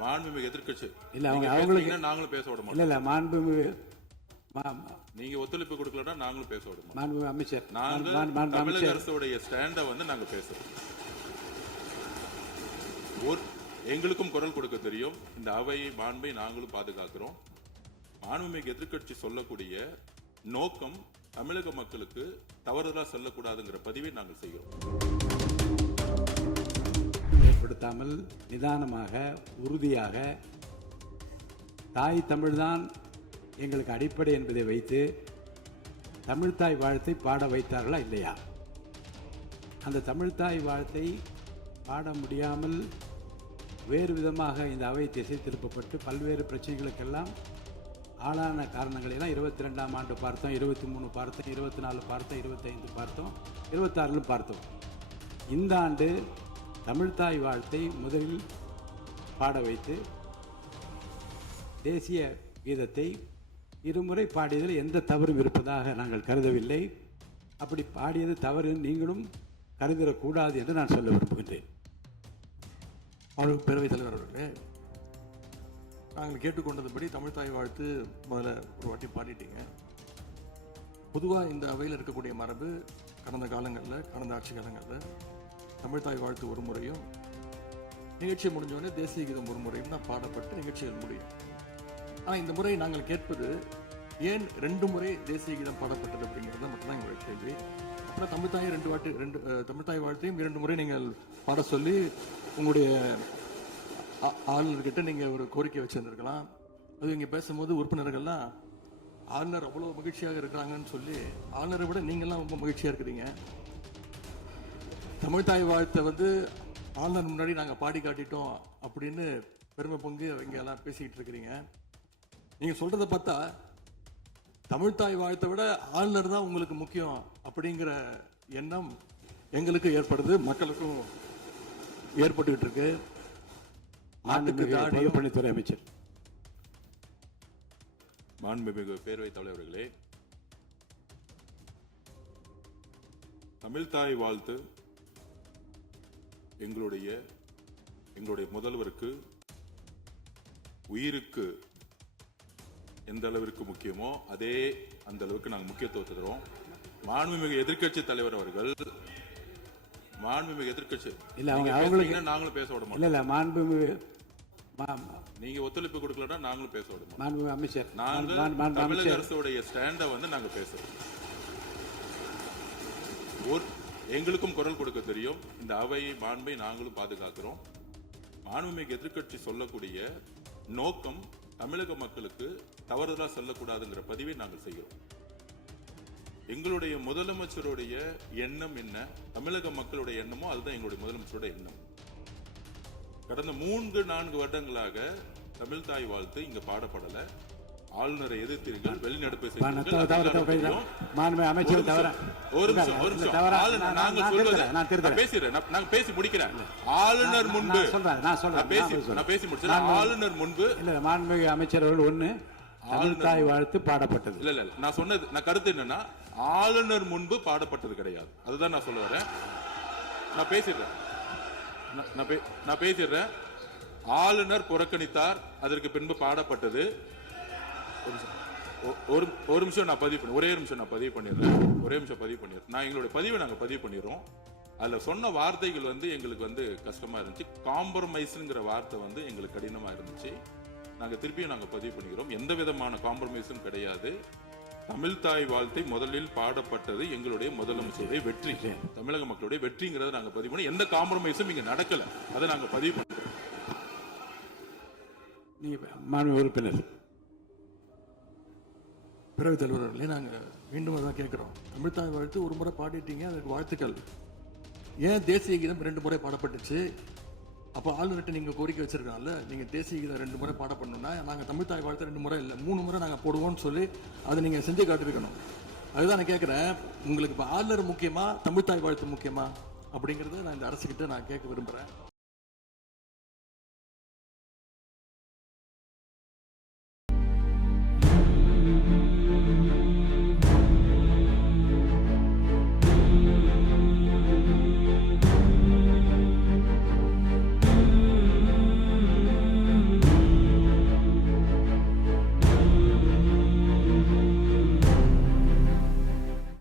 மாண்புமிகு எதிர்க்கட்சி இல்ல அவங்களுக்கு நாங்களும் பேச விட மாட்டோம். இல்ல மாண்புமிகு நீங்க ஒத்துழைப்பு கொடுக்கலன்னா நாங்களும் பேச விட மாட்டோம். மாண்புமிகு அமைச்சர் நாங்கள் தமிழக அரசுடைய ஸ்டாண்ட நாங்க பேசுறோம். எங்களுக்கும் குரல் கொடுக்க தெரியும். இந்த அவை மாண்பை நாங்களும் பாதுகாக்கிறோம். மாண்புமிகு எதிர்க்கட்சி சொல்லக்கூடிய நோக்கம் தமிழக மக்களுக்கு தவறுதலா சொல்லக்கூடாதுங்கிற பதிவை நாங்கள் செய்கிறோம். ஏற்படுத்தாமல் நிதானமாக உறுதியாக தாய் தமிழ்தான் எங்களுக்கு அடிப்படை என்பதை வைத்து தமிழ்தாய் வாழ்த்தை பாட வைத்தார்களா இல்லையா? அந்த தமிழ்தாய் வாழ்த்தை பாட முடியாமல் வேறு விதமாக இந்த அவை திசை திருப்பப்பட்டு பல்வேறு பிரச்சனைகளுக்கெல்லாம் ஆளான காரணங்களெல்லாம் 22ஆம் ஆண்டு பார்த்தோம், 23 பார்த்தோம், 24 பார்த்தோம், 25 பார்த்தோம், 26 பார்த்தோம். இந்த ஆண்டு தமிழ்தாய் வாழ்த்தை முதலில் பாட வைத்து தேசிய கீதத்தை இருமுறை பாடியதில் எந்த தவறும் இருப்பதாக நாங்கள் கருதவில்லை. அப்படி பாடியது தவறு நீங்களும் கருதிடக்கூடாது என்று நான் சொல்ல விரும்புகின்றேன். பேரவைத் தலைவர் அவர்களே, நாங்கள் கேட்டுக்கொண்டதுபடி தமிழ்தாய் வாழ்த்து முதல்ல ஒரு வாட்டி பாடிட்டீங்க. பொதுவாக இந்த அவையில் இருக்கக்கூடிய மரபு கடந்த காலங்களில், கடந்த ஆட்சி காலங்களில் தமிழ்தாய் வாழ்த்து ஒரு முறையும் நிகழ்ச்சி முடிஞ்சோடனே தேசிய கீதம் ஒரு முறையும் தான் பாடப்பட்டு நிகழ்ச்சிகள் முடியும். ஆனால் இந்த முறை நாங்கள் கேட்பது ஏன் 2 முறை தேசிய கீதம் பாடப்பட்டது அப்படிங்கிறது மட்டும்தான் எங்களுடைய கேள்வி. அப்புறம் தமிழ்தாய் வாழ்த்தையும் 2 முறை நீங்கள் பாட சொல்லி உங்களுடைய ஆளுநர்கிட்ட நீங்கள் ஒரு கோரிக்கை வச்சிருந்திருக்கலாம். அது இங்கே பேசும்போது உறுப்பினர்கள்லாம் ஆளுநர் அவ்வளோ மகிழ்ச்சியாக இருக்கிறாங்கன்னு சொல்லி ஆளுநரை விட நீங்கள்லாம் ரொம்ப மகிழ்ச்சியாக இருக்கிறீங்க. தமிழ்தாய் வாழ்த்தை ஆளுநர் முன்னாடி நாங்கள் பாடி காட்டிட்டோம் அப்படின்னு பெருமை பொங்கு இங்கே எல்லாம் பேசிக்கிட்டு இருக்கிறீங்க. நீங்கள் சொல்கிறத பார்த்தா தமிழ்தாய் வாழ்த்தை விட ஆளுநர் தான் உங்களுக்கு முக்கியம் அப்படிங்கிற எண்ணம் எங்களுக்கு ஏற்படுது, மக்களுக்கும் ஏற்பட்டுக்கிட்டு இருக்கு. பொதுப்பணித்துறை அமைச்சர். மாண்புமிகு பேரவைத் தலைவர்களே, தமிழ்தாய் வாழ்த்து எங்களுடைய முதல்வருக்கு உயிருக்கு எந்த அளவிற்கு முக்கியமோ அதே அந்த அளவுக்கு நாங்கள் முக்கியத்துவத்தை தருவோம். மாண்புமிகு எதிர்க்கட்சி தலைவர் அவர்கள் நாங்களும் பேச விட மாட்டோம். இல்ல மாண்புமிகு நீங்க ஒத்துழைப்பு கொடுக்கலன்னா நாங்களும் பேச விட மாட்டோம். மாண்புமிகு அமைச்சர், நாங்கள் தமிழக அரசுடைய ஸ்டாண்ட நாங்க பேசுறோம். எங்களுக்கும் குரல் கொடுக்க தெரியும். இந்த அவை மாண்பை நாங்களும் பாதுகாக்கிறோம். மாண்புமிகு எதிர்க்கட்சி சொல்லக்கூடிய நோக்கம் தமிழக மக்களுக்கு தவறுதலா சொல்லக்கூடாதுங்கிற பதிவை நாங்கள் செய்கிறோம். எங்களுடைய முதலமைச்சருடைய எண்ணம் என்ன, தமிழக மக்களுடைய எண்ணமோ அதுதான் எங்களுடைய முதலமைச்சருடைய எண்ணம். கடந்த 3-4 வருடங்களாக தமிழ்தாய் வாழ்த்து இங்க பாடப்படல. ஆளுநரை எதிர்த்தீர்கள், வெளிநடப்பு பேசி முடிக்கிறேன். ஆளுநர் முன்பு ஆளுநர் முன்பு மாண்புமிகு அமைச்சர்கள் ஒண்ணு தமிழ்தாய் வாழ்த்து பாடப்பட்டது. இல்ல நான் சொன்னது, நான் கருத்து என்னன்னா ஆளுநர் முன்பு பாடப்பட்டது கிடையாது. அதுதான் நான் சொல்ல வரேன். நான் பேசிடுறேன். ஆளுநர் புறக்கணித்தார், அதற்கு பின்பு பாடப்பட்டது. ஒரு நிமிஷம் நான் பதிவு பண்ணி ஒரே நிமிஷம் நான் பதிவு பண்ணிடுறேன். நான் எங்களுடைய பதிவை நாங்க பதிவு பண்ணிடுறோம். அதுல சொன்ன வார்த்தைகள் எங்களுக்கு கஷ்டமா இருந்துச்சு. காம்ப்ரமைஸ்ங்கிற வார்த்தை எங்களுக்கு கடினமா இருந்துச்சு. நாங்க திருப்பியும் நாங்க பதிவு பண்ணிக்கிறோம். எந்த விதமான காம்ப்ரமைஸும் கிடையாது. தமிழ்தாய் வாழ்த்தை முதலில் பாடப்பட்டது எங்களுடைய முதலமைச்சருடைய வெற்றி, தமிழக மக்களுடைய வெற்றிங்கிறத நாங்க பதிவு பண்ணி எந்த காம்ப்ரமைஸும் இங்க நடக்கல. அதை நாங்க பதிவு பண்றோம். மாண்புமிகு உறுப்பினர். பேரவைத் தலைவர்களே, நாங்கள் மீண்டும் அதான் கேட்குறோம். தமிழ்தாய் வாழ்த்து ஒரு முறை பாடிட்டீங்க, அதுக்கு வாழ்த்துக்கள். ஏன் தேசிய கீதம் 2 முறை பாடப்பட்டுச்சு? அப்போ ஆளுநர்கிட்ட நீங்கள் கோரிக்கை வச்சிருக்கனால நீங்கள் தேசிய கீதம் 2 முறை பாடப்படணும்னா நாங்கள் தமிழ்தாய் வாழ்த்து 2 முறை இல்லை 3 முறை நாங்கள் போடுவோம்னு சொல்லி அதை நீங்கள் செஞ்சு காட்டிருக்கணும். அதுதான் நான் கேட்குறேன். உங்களுக்கு இப்போ ஆளுநர் முக்கியமா, தமிழ்தாய் வாழ்த்து முக்கியமா அப்படிங்கிறத நான் இந்த அரசுக்கிட்ட நான் கேட்க விரும்புகிறேன்.